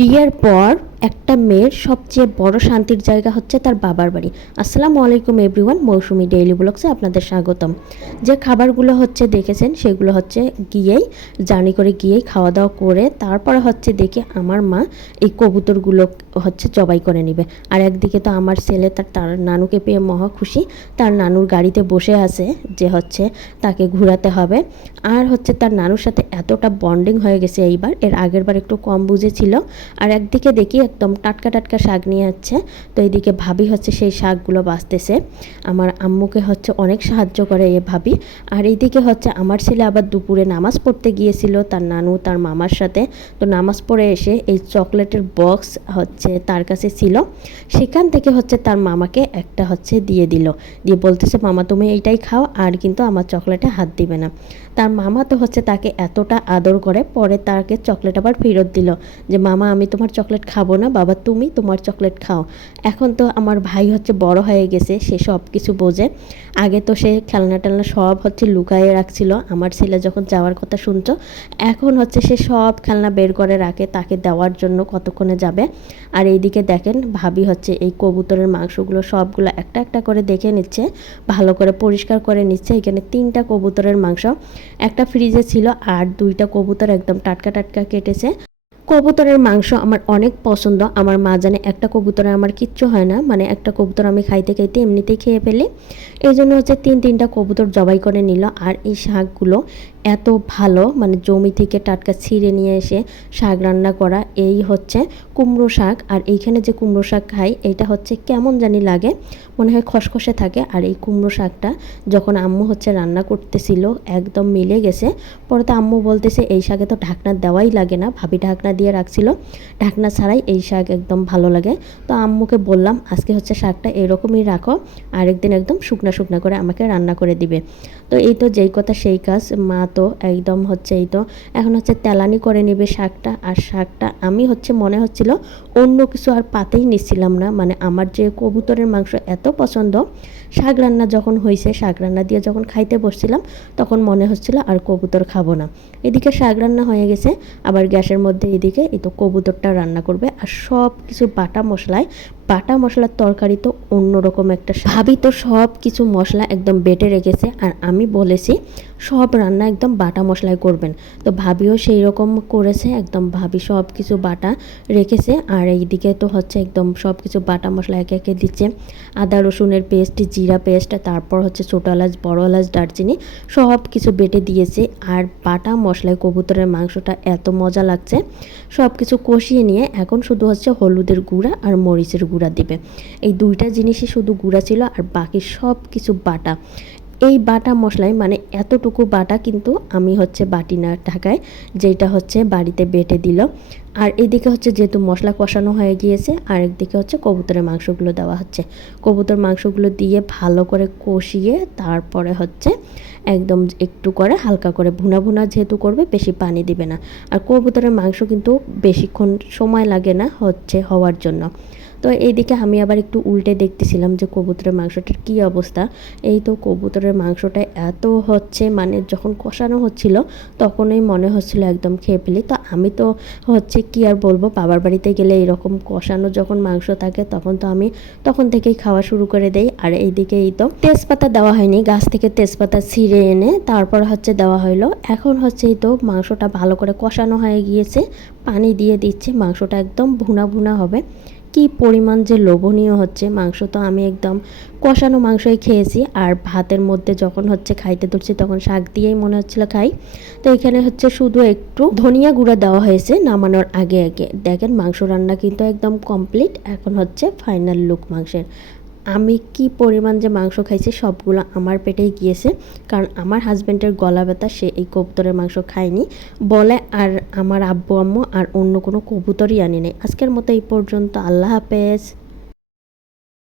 বিয়ের পর একটা মেয়ের সবচেয়ে বড় শান্তির জায়গা হচ্ছে তার বাবার বাড়ি। আসসালামু আলাইকুম এভরিওয়ান, মৌসুমি ডেইলি ব্লগসে আপনাদের স্বাগতম। যে খাবারগুলো হচ্ছে দেখেছেন সেগুলো হচ্ছে গিয়েই জার্নি করে গিয়েই খাওয়া দাওয়া করে তারপরে হচ্ছে দেখি আমার মা এই কবুতরগুলো হচ্ছে জবাই করে নেবে। আর একদিকে তো আমার ছেলে তার নানুকে পেয়ে মহা খুশি, তার নানুর গাড়িতে বসে আছে যে হচ্ছে তাকে ঘোরাতে হবে। আর হচ্ছে তার নানুর সাথে এতটা বন্ডিং হয়ে গেছে এইবার, এর আগের বার একটু কম বুঝেছিল। আর একদিকে দেখি একদম টাটকা টাটকা শাক নিয়ে যাচ্ছে, তো এইদিকে ভাবি হচ্ছে সেই শাকগুলো বাছতেছে। আমার আম্মুকে হচ্ছে অনেক সাহায্য করে এ ভাবি। আর এইদিকে হচ্ছে আমার ছেলে আবার দুপুরে নামাজ পড়তে গিয়েছিল তার নানু তার মামার সাথে। তো নামাজ পড়ে এসে এই চকলেটের বক্স হচ্ছে তার কাছে ছিল, সেখান থেকে হচ্ছে তার মামাকে একটা হচ্ছে দিয়ে দিল, দিয়ে বলতেছে মামা তুমি এইটাই খাও, আর কিন্তু আমার চকলেটে হাত দিবে না। তার মামা তো হচ্ছে তাকে এতটা আদর করে, পরে তাকে চকলেট আবার ফেরত দিল যে মামা আমি তোমার চকলেট খাবো না, বাবা তুমি তোমার চকলেট খাও। এখন তো আমার ভাই হচ্ছে বড় হয়ে গেছে, সে সব কিছু বোঝে। আগে তো সে খেলনা টেলনা সব হচ্ছে লুকায়ে রাখছিল, আমার ছেলে যখন যাওয়ার কথা শুনছো এখন হচ্ছে সে সব খেলনা বের করে রাখে তাকে দেওয়ার জন্য কতক্ষণে যাবে। আর এইদিকে দেখেন ভাবি হচ্ছে এই কবুতরের মাংসগুলো সবগুলো একটা একটা করে দেখে নিচ্ছে, ভালো করে পরিষ্কার করে নিচ্ছে। এখানে 3টা কবুতরের মাংস একটা ফ্রিজে ছিল, আর 2টা কবুতর একদম টাটকা টাটকা কেটেছে। কবুতরের মাংস আমার অনেক পছন্দ, আমার মা জানে একটা কবুতরে আমার কিচ্ছু হয় না, মানে একটা কবুতর আমি খাইতে খাইতে এমনিতেই খেয়ে ফেলি। এই জন্য হচ্ছে 3টা কবুতর জবাই করে নিল। আর এই শাকগুলো এত ভালো, মানে জমি থেকে টাটকা ছিঁড়ে নিয়ে এসে শাক রান্না করা, এই হচ্ছে কুমড়ো শাক। আর এইখানে যে কুমড়ো শাক খাই এটা হচ্ছে কেমন জানি লাগে, মনে হয় খসখসে থাকে। আর এই কুমড়ো শাকটা যখন আম্মু হচ্ছে রান্না করতেছিল একদম মিলে গেছে। পরে তো আম্মু বলতেছে এই শাকে তো ঢাকনা দেওয়াই লাগে না, ভাবি ঢাকনা দিয়ে রাখছিল, ঢাকনা ছাড়াই এই শাক একদম ভালো লাগে। তো আম্মুকে বললাম আজকে হচ্ছে শাকটা এরকমই রাখো, আরেকদিন একদম শুকনা শুকনা করে আমাকে রান্না করে দিবে। তো এই তো যেই কথা সেই কাজ, মা তো একদম হচ্ছে এই তো এখন হচ্ছে তেলানি করে নেবে শাকটা। আর শাকটা আমি হচ্ছে মনে হচ্ছিল অন্য কিছু আর পাতেই নিচ্ছিলাম না, মানে আমার যে কবুতরের মাংস এত পছন্দ, শাক রান্না যখন হয়েছে শাক রান্না দিয়ে যখন খাইতে বসছিলাম তখন মনে হচ্ছিল আর কবুতর খাবো না। এদিকে শাক রান্না হয়ে গেছে, আবার গ্যাসের মধ্যে এদিকে এই তো কবুতরটা রান্না করবে। আর সব কিছু বাটা মশলার তরকারি তো অন্যরকম একটা ভাবি তো সব কিছু মশলা একদম বেটে রেখেছে, আর আমি বলেছি সব রান্না একদম বাটা মশলায় করবেন। তো ভাবিও সেই রকম করেছে, একদম ভাবি সব কিছু বাটা রেখেছে। আর এইদিকে তো হচ্ছে একদম সব কিছু বাটা মশলা একে একে দিচ্ছে, আদা রসুনের পেস্ট, জিরা পেস্ট, তারপর হচ্ছে ছোটো এলাচ বড় এলাচ দারচিনি সব কিছু বেটে দিয়েছে। আর বাটা মশলায় কবুতরের মাংসটা এত মজা লাগছে। সব কিছু কষিয়ে নিয়ে এখন শুধু হচ্ছে হলুদের গুঁড়া আর মরিচের গুঁড়া দিবে, এই 2টা জিনিসই শুধু গুঁড়া ছিল, আর বাকি সব কিছু বাটা। এই বাটা মশলায় মানে এতটুকু বাটা কিন্তু আমি হচ্ছে বাটি না ঢাকায়, যেটা হচ্ছে বাড়িতে বেটে দিল। আর এদিকে হচ্ছে যেহেতু মশলা কষানো হয়ে গিয়েছে, আর একদিকে হচ্ছে কবুতরের মাংসগুলো দেওয়া হচ্ছে। কবুতর মাংসগুলো দিয়ে ভালো করে কষিয়ে তারপরে হচ্ছে একদম একটু করে হালকা করে ভুনা ভুনা যেহেতু করবে বেশি পানি দিবে না। আর কবুতরের মাংস কিন্তু বেশিক্ষণ সময় লাগে না হচ্ছে হওয়ার জন্য। তো এইদিকে আমি আবার একটু উল্টে দেখতেছিলাম যে কবুতরের মাংসটার কী অবস্থা। এই তো কবুতরের মাংসটা এত হচ্ছে মানে যখন কষানো হচ্ছিল তখনই মনে হচ্ছিল একদম খেয়ে ফেলি। তো আমি তো হচ্ছে কি আর বলবো, বাবার বাড়িতে গেলে এরকম কষানো যখন মাংস থাকে তখন তো আমি তখন থেকেই খাওয়া শুরু করে দেই। আর এইদিকে এই তো তেজপাতা দেওয়া হয়নি, গাছ থেকে তেজপাতা ছিঁড়ে এনে তারপর হচ্ছে দেওয়া হইলো। এখন হচ্ছে এই তো মাংসটা ভালো করে কষানো হয়ে গিয়েছে, পানি দিয়ে দিচ্ছে, মাংসটা একদম ভুনা ভুনা হবে। কি পরিমাণ যে লোভনীয় হচ্ছে মাংস, তো আমি একদম কষানো মাংসই খেয়েছি। আর ভাতের মধ্যে যখন হচ্ছে খাইতে ধরছি তখন শাক দিয়েই মনে হচ্ছিল খাই। তো এখানে হচ্ছে শুধু একটু ধনিয়া গুঁড়া দেওয়া হয়েছে নামানোর আগে আগে। দেখেন মাংস রান্না কিন্তু একদম কমপ্লিট, এখন হচ্ছে ফাইনাল লুক মাংসের। আমি কি পরিমাণ যে মাংস খাইছি সবগুলো আমার পেটেই গিয়েছে, কারণ আমার হাজব্যান্ডের গলা ব্যথা, সে এই কবুতরের মাংস খায়নি বলে। আর আমার আব্বু আম্মু আর অন্য কোনো কবুতরই আনি নেই। আজকের মতো এই পর্যন্ত, আল্লাহ হাফেজ।